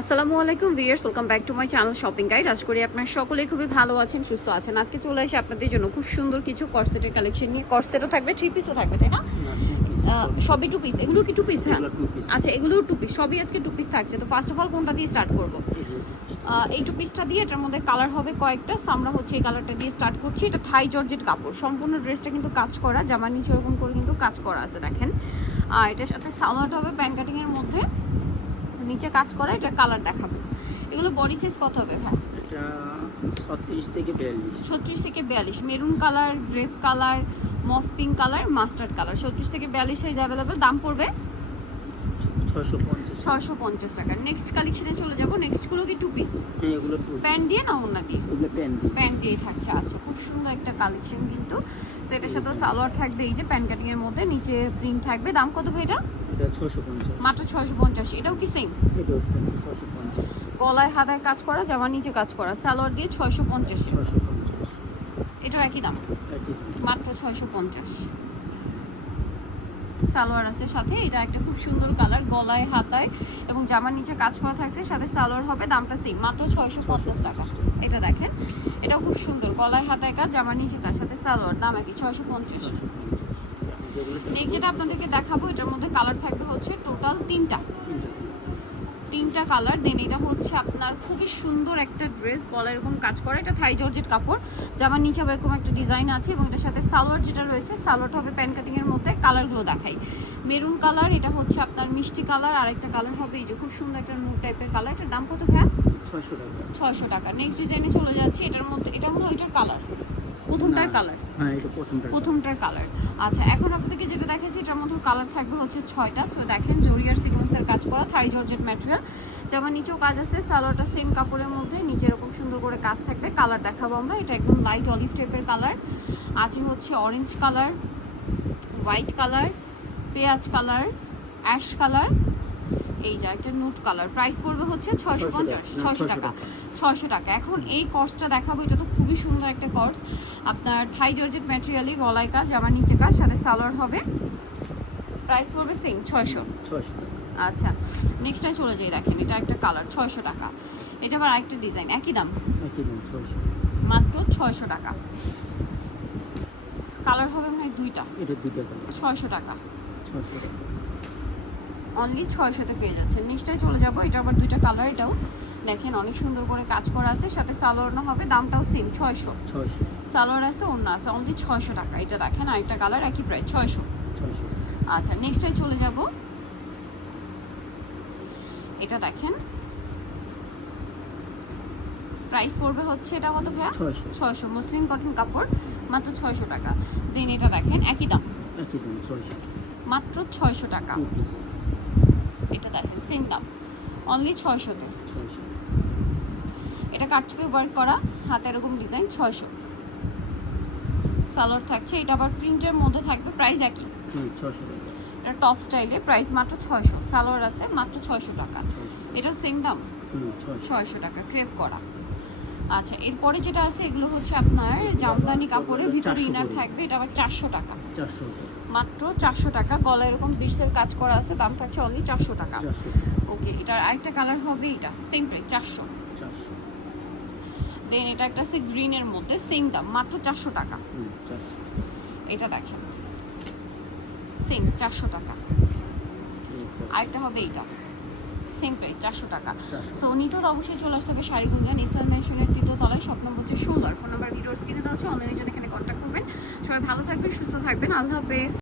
আসসালামু আলাইকুম viewers welcome back to my channel shopping guide আজ করি আপনারা সকলেই খুবই ভালো আছেন সুস্থ আছেন। আজকে চলে এসে আপনাদের জন্য খুব সুন্দর কিছু কর্সেটের কালেকশন নিয়ে। কর্সেটও থাকবে থ্রি পিসও থাকবে তাই না? সবই টু পিস এগুলো কি টু পিস হ্যাঁ। আচ্ছা এগুলো টু পিস সবই আজকে টু পিস থাকছে। তো ফার্স্ট অফ অল কোনটা দিয়ে স্টার্ট করব? এই টু পিসটা দিয়ে এটার মধ্যে কালার হবে কয়েকটা। আমরা হচ্ছে এই কালারটা দিয়ে স্টার্ট করছি। এটা থাই জর্জেট কাপড়। সম্পূর্ণ ড্রেসটা কিন্তু কাজ করা জামার নিচে ওরকম করে কিন্তু কাজ করা আছে দেখেন। আর এটার সাথে সালোয়ারটা হবে প্যান কাটিংয়ের মধ্যে। নিচে কাজ করা এটা কালার দেখাবো। এগুলো বডি সাইজ কত হবে ভাই? এটা ছত্রিশ থেকে বিয়াল্লিশ। ছত্রিশ থেকে বিয়াল্লিশ। Maroon colour grape colour mauve pink colour mustard colour ছত্রিশ থেকে বিয়াল্লিশ সাইজ অ্যাভেলেবেল দাম পড়বে ছয়শো পঞ্চাশ টাকা। নেক্সট কালেকশনে চলে যাব। নেক্সটগুলো কি টু পিস প্যান্ট দিয়ে না ওনা দিয়ে? প্যান্ট দিয়ে। থাকছে। আচ্ছা খুব সুন্দর একটা কালেকশন কিন্তু। তো এটার সাথেও সালোয়ার থাকবে। এই যে প্যান্ট কাটিং এর মধ্যে নিচে প্রিন্ট থাকবে। দাম কত ভাই এটা? মাত্র ছয়শো পঞ্চাশ। এটাও কি সেম গলায় হাতায় কাজ করা জামার নিচে কাজ করা। সালোয়ার দিয়ে ছয়শো পঞ্চাশ। এটাও একই দাম। মাত্র ছয়শো পঞ্চাশ। সালোয়ার আছে সাথে। এটা একটা খুব সুন্দর কালার গলায়, হাতায় এবং জামার নিচে কাজ করা থাকছে, সাথে সালোয়ার হবে, দামটা সেম মাত্র ছয়শো পঞ্চাশ টাকা। এটা দেখেন এটা খুব সুন্দর, গলায়, হাতায় কাজ, জামার নিচে কাজ সাথে সালোয়ার, দাম একই, ছয়শো পঞ্চাশ। নেক্সট যেটা আপনাদেরকে দেখাবো, এটার মধ্যে কালার থাকবে হচ্ছে টোটাল তিনটা। তিনটা। কালার দেন এটা হচ্ছে আপনার খুবই সুন্দর একটা ড্রেস গলা এরকম কাজ করা। এটা থাই জর্জেট কাপড় জামার নিচে আবার এরকম একটা ডিজাইন আছে এবং এটার সাথে সালোয়ার যেটা রয়েছে সালোয়ারটা হবে প্যান কাটিংয়ের মধ্যে কালারগুলো দেখাই। মেরুন কালার এটা হচ্ছে আপনার মিষ্টি কালার আর একটা কালার হবে এই যে খুব সুন্দর একটা নুট টাইপের কালার এটার দাম কত ভ্যা ছয়শো টাকা। ছয়শো টাকা। নেক্সট ডিজাইনে চলে যাচ্ছি এটার মধ্যে এটা মনে হয় ওইটার কালার প্রথমটার কালার হ্যাঁ এটা প্রথমটা প্রথমটার কালার আচ্ছা এখন আপনাদেরকে যেটা দেখাচ্ছি এটার মধ্যে কালার থাকবে হচ্ছে ছয়টা। সো দেখেন জরিয়ার সিকোয়েন্সের কাজ করা থাই জর্জেট ম্যাটেরিয়াল যেমন নিচেও কাজ আছে সালোয়ারটা সেম কাপড়ের মধ্যে নিচে এরকম সুন্দর করে কাজ থাকবে। কালার দেখাবো আমরা এটা একদম লাইট অলিভ টাইপের কালার আছে হচ্ছে অরেঞ্জ কালার হোয়াইট কালার পেঁয়াজ কালার অ্যাশ কালার এই যা একটা নুট কালার প্রাইস পড়বে হচ্ছে ছয়শো পঞ্চাশ টাকা, ছয়শো টাকা। ছয়শো টাকা। এখন এই কর্সটা দেখাবো এটা তো খুবই সুন্দর একটা কর্স আপনার থাই জর্জেট ম্যাটেরিয়ালি গলায় কাজ আমার নিচে কাজ সাথে সালোয়ার হবে। প্রাইস পড়বে সেম ছয়শো। আচ্ছা নেক্সটটাই চলে যাই দেখেন এটা একটা কালার ছয়শো টাকা। এটা আবার আরেকটা ডিজাইন একই দাম। মাত্র ছয়শো টাকা। কালার হবে মানে দুইটা। ছয়শো টাকা। ছয়শো টাকা। অনলি ছয়শোতে পেয়ে যাচ্ছেন নেক্সটটাই চলে যাব এটা আবার দুইটা কালার এটাও দেখেন অনেক সুন্দর করে কাজ করা আছে সাথে সালোয়ারও হবে দামটাও সেম ছয়শো। সালোয়ার আছে অন্য আছে অনলি ছয়শো টাকা এটা দেখেন আরেকটা কালার একই প্রায় ছয়শো। আচ্ছা নেক্সটটাই চলে যাব। এটা দেখেন। প্রাইস পড়বে হচ্ছে এটা কত ভাইয়া? ছয়শো। মুসলিম কটন কাপড় মাত্র ছয়শো টাকা। দেন এটা দেখেন একই দাম। মাত্র ছয়শো টাকা। এটা দেখেন সেম দাম। অনলি ছয়শোতে এটা কাটছুপে ওয়ার্ক করা হাতে এরকম ডিজাইন ছয়শো। সালোয়ার থাকছে এটা আবার প্রিন্টের মধ্যে থাকবে প্রাইস একই। এটা টপ স্টাইলে প্রাইস মাত্র ছয়শো। সালোয়ার আছে মাত্র ছয়শো টাকা। এটা সেম দাম। ছয়শো। টাকা ক্রেপ করা। আচ্ছা এরপরে যেটা আছে এগুলো হচ্ছে আপনার জামদানি কাপড়ের ভিতরে ইনার থাকবে এটা আবার চারশো টাকা। মাত্র চারশো টাকা গলায় এরকম বিটসের কাজ করা আছে দাম থাকছে অনলি চারশো টাকা। ওকে এটার আরেকটা কালার হবে এটা সেম প্রাইস চারশো। চারশো। দেন এটা একটা আছে গ্রিনের মধ্যে সেম দাম মাত্র চারশো টাকা। এটা দেখেন। সেম চারশো টাকা। আরেকটা হবে এইটা সেম প্রাইস চারশো টাকা। সো নিটোর অবশ্যই চলে আসতে হবে শাড়িগুঞ্জা ইসলাম মেনশনের তৃতীয় তলায়। স্বপ্ন হচ্ছে সুন্দর ফোন নাম্বার ভিডিওর স্ক্রিনে দেওয়া হচ্ছে অনলাইনের জন্য এখানে কন্ট্যাক্ট করবেন। সবাই ভালো থাকবেন সুস্থ থাকবেন। আল্লাহ হাফেজ।